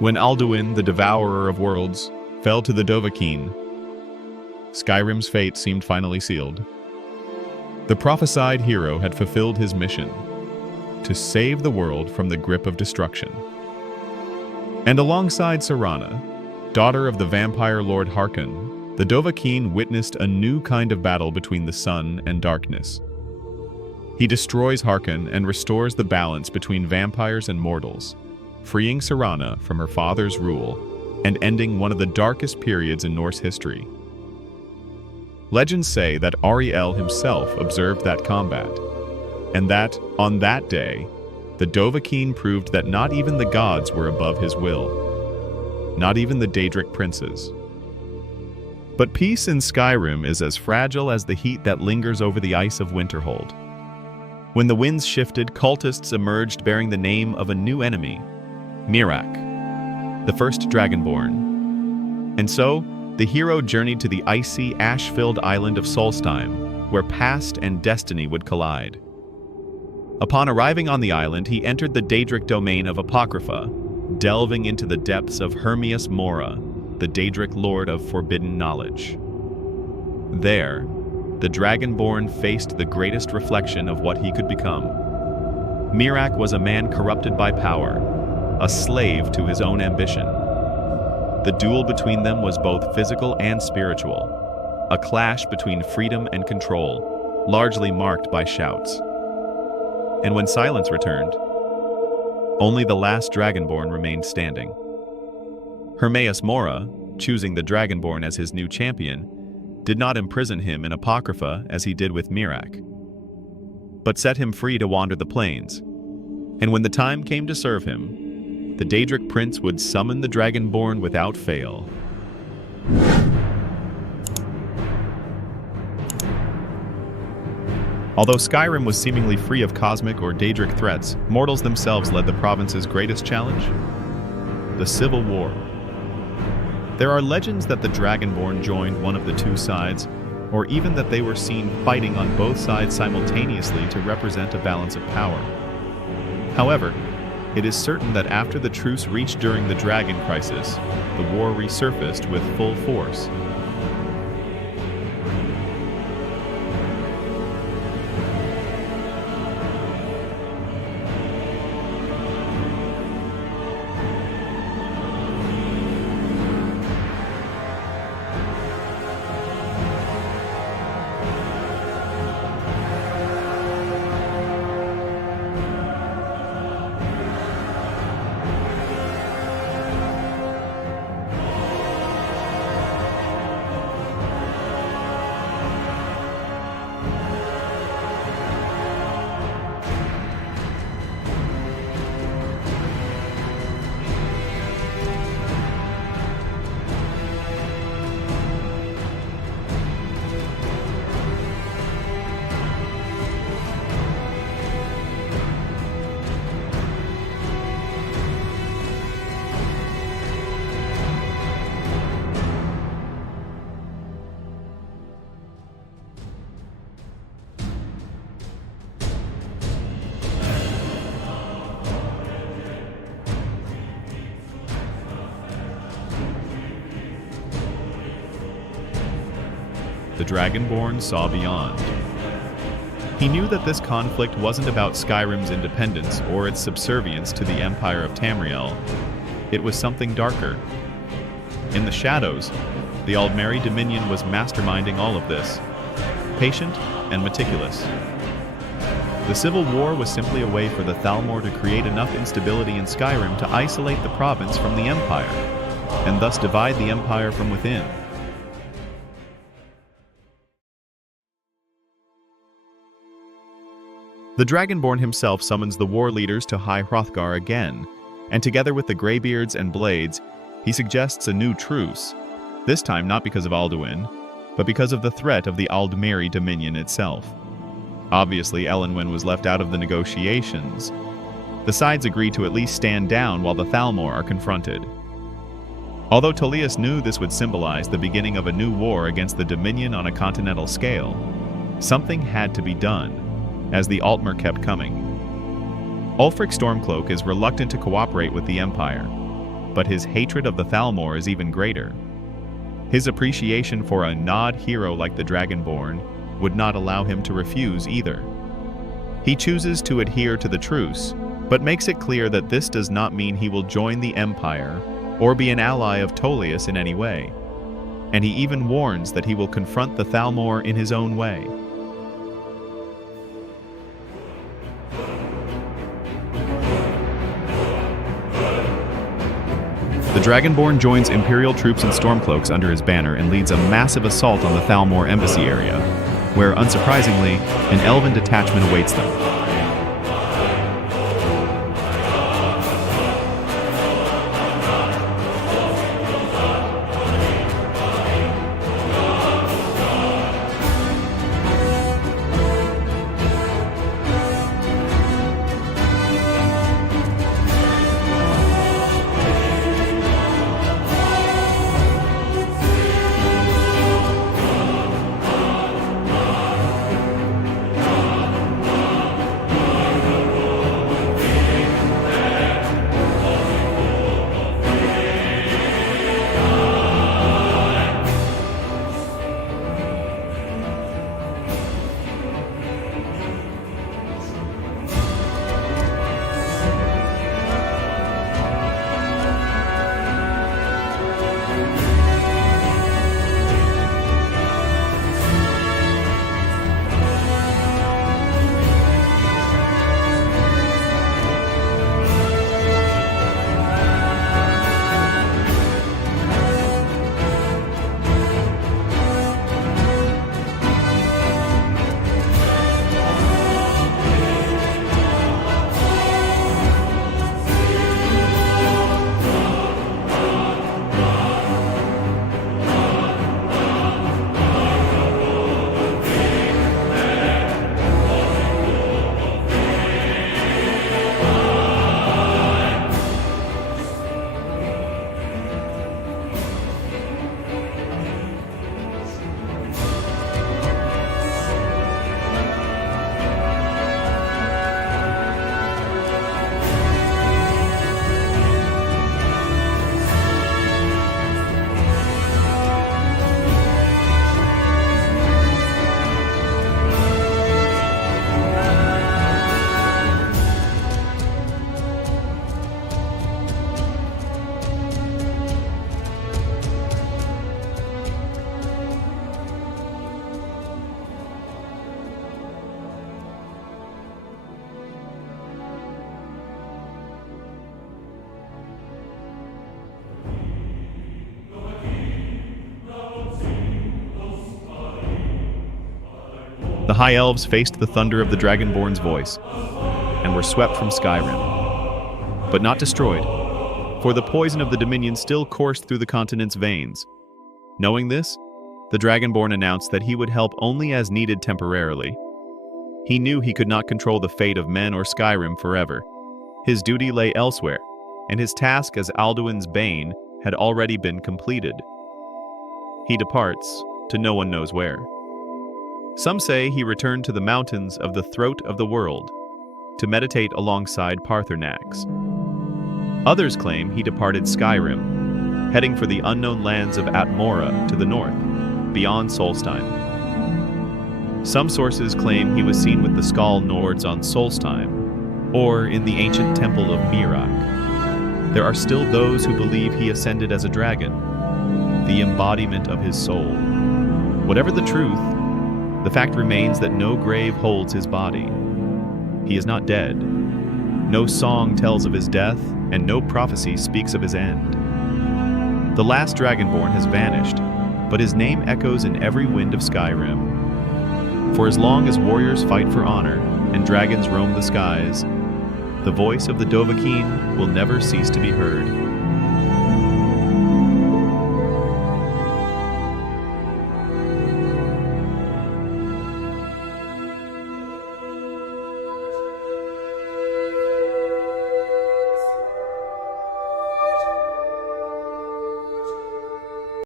When Alduin, the devourer of worlds, fell to the Dovahkiin, Skyrim's fate seemed finally sealed. The prophesied hero had fulfilled his mission to save the world from the grip of destruction. And alongside Serana, daughter of the vampire Lord Harkon, the Dovahkiin witnessed a new kind of battle between the sun and darkness. He destroys Harkon and restores the balance between vampires and mortals, freeing Serana from her father's rule and ending one of the darkest periods in Norse history. Legends say that Ariel himself observed that combat, and that, on that day, the Dovahkiin proved that not even the gods were above his will, not even the Daedric princes. But peace in Skyrim is as fragile as the heat that lingers over the ice of Winterhold. When the winds shifted, cultists emerged bearing the name of a new enemy, Miraak, the first Dragonborn. And so, the hero journeyed to the icy, ash-filled island of Solstheim, where past and destiny would collide. Upon arriving on the island, he entered the Daedric domain of Apocrypha, delving into the depths of Hermias Mora, the Daedric lord of forbidden knowledge. There, the Dragonborn faced the greatest reflection of what he could become. Miraak was a man corrupted by power, a slave to his own ambition. The duel between them was both physical and spiritual, a clash between freedom and control, largely marked by shouts. And when silence returned, only the last Dragonborn remained standing. Hermias Mora, choosing the Dragonborn as his new champion, did not imprison him in Apocrypha as he did with Miraak, but set him free to wander the plains. And when the time came to serve him, the Daedric prince would summon the Dragonborn without fail. Although Skyrim was seemingly free of cosmic or Daedric threats, mortals themselves led the province's greatest challenge: the Civil War. There are legends that the Dragonborn joined one of the two sides, or even that they were seen fighting on both sides simultaneously to represent a balance of power. However, it is certain that after the truce reached during the Dragon Crisis, the war resurfaced with full force. The Dragonborn saw beyond. He knew that this conflict wasn't about Skyrim's independence or its subservience to the Empire of Tamriel. It was something darker. In the shadows, the Aldmeri Dominion was masterminding all of this, patient and meticulous. The Civil War was simply a way for the Thalmor to create enough instability in Skyrim to isolate the province from the Empire, and thus divide the Empire from within. The Dragonborn himself summons the war leaders to High Hrothgar again, and together with the Greybeards and Blades, he suggests a new truce, this time not because of Alduin, but because of the threat of the Aldmeri Dominion itself. Obviously, Elenwen was left out of the negotiations. The sides agree to at least stand down while the Thalmor are confronted. Although Tullius knew this would symbolize the beginning of a new war against the Dominion on a continental scale, something had to be done, as the Altmer kept coming. Ulfric Stormcloak is reluctant to cooperate with the Empire, but his hatred of the Thalmor is even greater. His appreciation for a nod hero like the Dragonborn would not allow him to refuse either. He chooses to adhere to the truce, but makes it clear that this does not mean he will join the Empire or be an ally of Tullius in any way. And he even warns that he will confront the Thalmor in his own way. The Dragonborn joins Imperial troops and Stormcloaks under his banner and leads a massive assault on the Thalmor embassy area, where, unsurprisingly, an elven detachment awaits them. The High Elves faced the thunder of the Dragonborn's voice, and were swept from Skyrim, but not destroyed, for the poison of the Dominion still coursed through the continent's veins. Knowing this, the Dragonborn announced that he would help only as needed temporarily. He knew he could not control the fate of men or Skyrim forever. His duty lay elsewhere, and his task as Alduin's Bane had already been completed. He departs to no one knows where. Some say he returned to the mountains of the throat of the world to meditate alongside Paarthurnax. Others claim he departed Skyrim, heading for the unknown lands of Atmora to the north, beyond Solstheim. Some sources claim he was seen with the Skal Nords on Solstheim, or in the ancient temple of Miraak. There are still those who believe he ascended as a dragon, the embodiment of his soul. Whatever the truth, the fact remains that no grave holds his body. He is not dead. No song tells of his death, and no prophecy speaks of his end. The last Dragonborn has vanished, but his name echoes in every wind of Skyrim. For as long as warriors fight for honor and dragons roam the skies, the voice of the Dovahkiin will never cease to be heard.